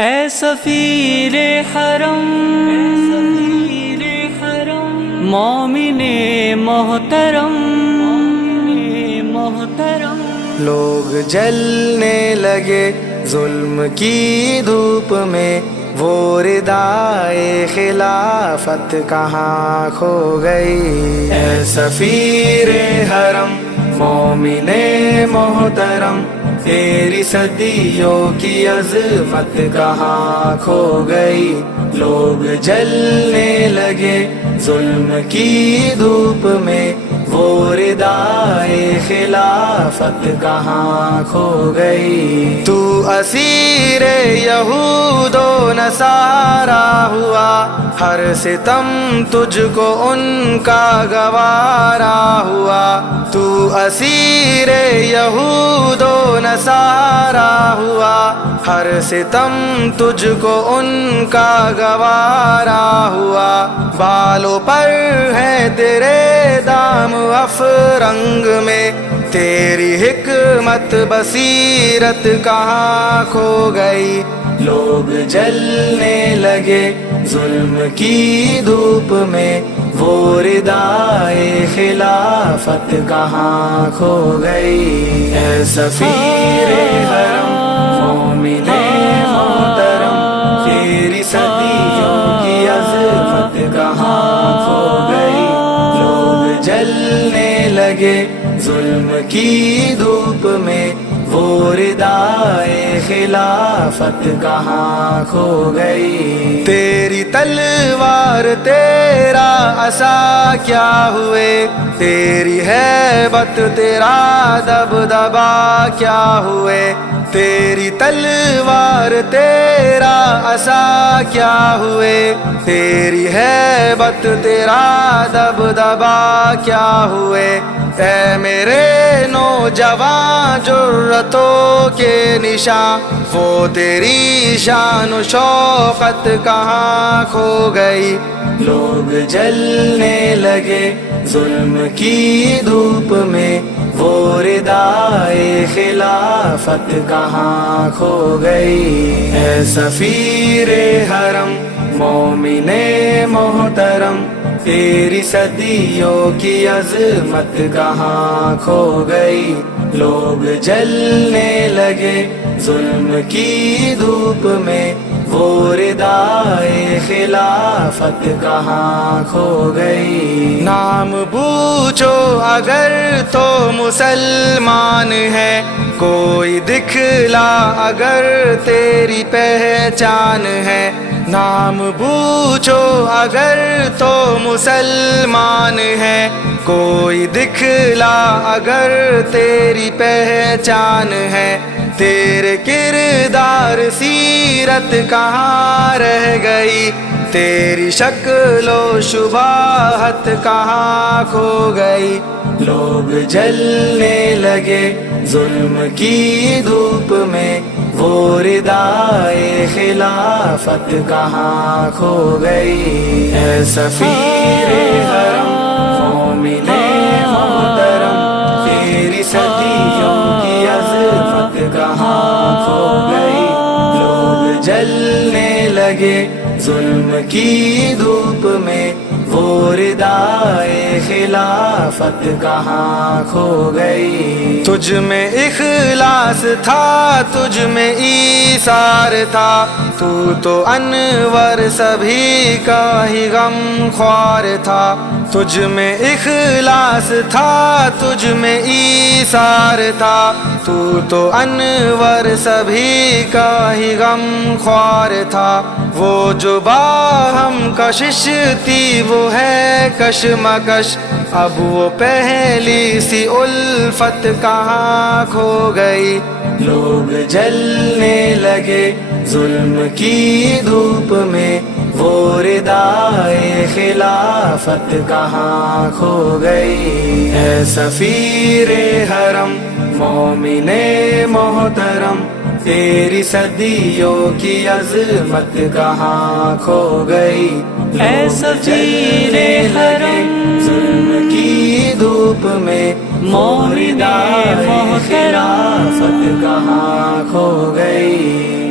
اے سفیر حرم مومن محترم لوگ جلنے لگے ظلم کی دھوپ میں، وہ ردائے خلافت کہاں کھو گئی؟ اے سفیر حرم مومن محترم، تیری صدیوں کی عظمت کہاں کھو گئی؟ لوگ جلنے لگے ظلم کی دھوپ میں، وہ ردائے خلافت کہاں کھو گئی؟ تو اسیر یہود و نصارا ہوا، ہر ستم تجھ کو ان کا گوارا ہوا۔ تو اسیر یہود و نصارا ہوا، ہر ستم تجھ کو ان کا گوارا ہوا۔ بالوں پر ہے تیرے دام افرنگ میں، تیری حکمت بصیرت کہاں کھو گئی؟ لوگ جلنے لگے ظلم کی دھوپ میں، وہ ردائے خلافت کہاں کھو گئی؟ اے سفیر حرم مومن محترم، تیری صدیوں کی عظمت کہاں کھو گئی؟ لوگ جلنے لگے ظلم کی دھوپ میں، وہ ردائے خلافت کہاں کھو گئی؟ تیری تلوار تیرا عصا کیا ہوئے، تیری ہیبت تیرا دبدبا کیا ہوئے؟ تیری تلوار تیرا عصا کیا ہوئے، تیری ہیبت تیرا دبدبا کیا ہوئے؟ اے میرے نوجوان جرتوں کے نشاں، وہ تیری شان و شوقت کہاں کھو گئی؟ لوگ جلنے لگے ظلم کی دھوپ میں، وہ ردائے خلافت کہاں کھو گئی؟ اے سفیر حرم مومن محترم، تیری صدیوں کی عظمت کہاں کھو گئی؟ لوگ جلنے لگے ظلم کی دھوپ میں، وہ ردائے خلافت کہاں کھو گئی؟ نام پوچھو اگر تو مسلمان ہے، کوئی دکھلا اگر تیری پہچان ہے۔ نام پوچھو اگر تو مسلمان ہے، کوئی دکھلا اگر تیری پہچان ہے۔ تیرے کردار سیرت کہاں رہ گئی؟ تیری شکل و شباہت کہاں کھو گئی؟ لوگ جلنے لگے ظلم کی دھوپ میں، وہ ردائے خلافت کہاں کھو گئی؟ اے سفیر حرم مومن محترم، تیری صدیوں کی عظمت کہاں کھو گئی؟ لوگ جلنے لگے ظلم کی دھوپ میں، وہ ردائے خلافت کہاں کھو گئی؟ تجھ میں اخلاص تھا، تجھ میں ایثار تھا، تو انور سبھی کا ہی غم خوار تھا۔ تجھ میں اخلاص تھا، تجھ میں ایثار تھا، تو انور سبھی کا ہی غم خوار تھا۔ وہ جو باہم کشش تھی وہ ہے کشمکش، اب وہ پہلی سی الفت کہاں کھو گئی؟ لوگ جلنے لگے ظلم کی دھوپ میں، وہ ردائے خلافت کہاں کھو گئی؟ اے سفیر حرم مومن محترم، تیری صدیوں کی عظمت کہاں کھو گئی؟ اے سفیر حرم ظلم کی دھوپ میں، مومن محترم، خلافت کہاں کھو گئی؟